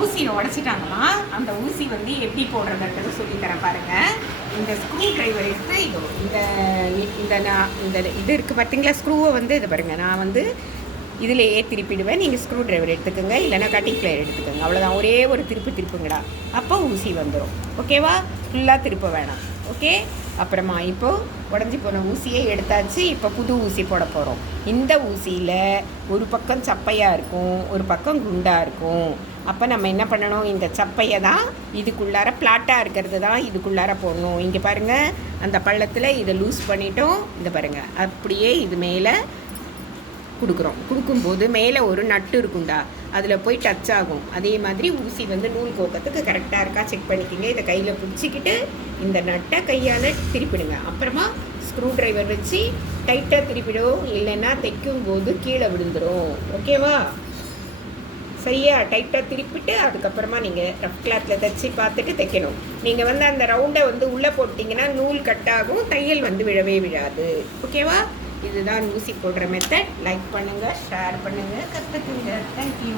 ஊசியை உடச்சிட்டாங்களாம். அந்த ஊசி வந்து எப்படி போடுறதுன்றது சொல்லித்தரேன் பாருங்கள். இந்த ஸ்க்ரூ ட்ரைவர் எடுத்து இதோ இந்த இது இருக்குது பார்த்தீங்களா, ஸ்க்ரூவை வந்து இது பாருங்கள். நான் வந்து இதிலேயே திருப்பிடுவேன். நீங்கள் ஸ்க்ரூ ட்ரைவர் எடுத்துக்கோங்க, இல்லைனா கட்டிங் பிளேயர் எடுத்துக்கோங்க. அவ்வளோதான், ஒரே ஒரு திருப்புங்கடா, அப்போ ஊசி வந்துடும். ஓகேவா? ஃபுல்லாக திருப்ப வேணாம். ஓகே. அப்புறமா இப்போது உடஞ்சி போன ஊசியை எடுத்தாச்சு. இப்போ புது ஊசி போட போகிறோம். இந்த ஊசியில் ஒரு பக்கம் சப்பையாக இருக்கும், ஒரு பக்கம் குண்டாக இருக்கும். அப்போ நம்ம என்ன பண்ணணும், இந்த சப்பையை தான் இதுக்குள்ளார பிளாட்டாக இருக்கிறது தான் இதுக்குள்ளார போடணும். இங்கே பாருங்கள், அந்த பள்ளத்தில் இதை லூஸ் பண்ணிட்டோம். இந்த பாருங்கள், அப்படியே இது மேலே கொடுக்கும்போது மேலே ஒரு நட்டு இருக்குண்டா, அதில் போய் டச் ஆகும். அதே மாதிரி ஊசி வந்து நூல் கோக்கத்துக்கு கரெக்டாக இருக்கா செக் பண்ணிக்கிங்க. இதை கையில் பிடிச்சிக்கிட்டு இந்த நட்டை கையால் திருப்பிடுங்க. அப்புறமா ஸ்க்ரூ ட்ரைவர் வச்சு டைட்டாக திருப்பிடும், இல்லைன்னா தைக்கும் போது கீழே விழுந்துடும். ஓகேவா? சரியா? டைட்டாக திருப்பிட்டு அதுக்கப்புறமா நீங்கள் ரஃப் கிளாத்தில் தைச்சி பார்த்துட்டு தைக்கணும். நீங்கள் வந்து அந்த ரவுண்டை வந்து உள்ளே போட்டிங்கன்னா நூல் கட்டாகும், தையல் வந்து விழவே விழாது. ஓகேவா? இதுதான் ஊசி போடுற மெத்தட். லைக் பண்ணுங்கள், ஷேர் பண்ணுங்கள், கற்றுக்குங்க. தேங்க்யூ.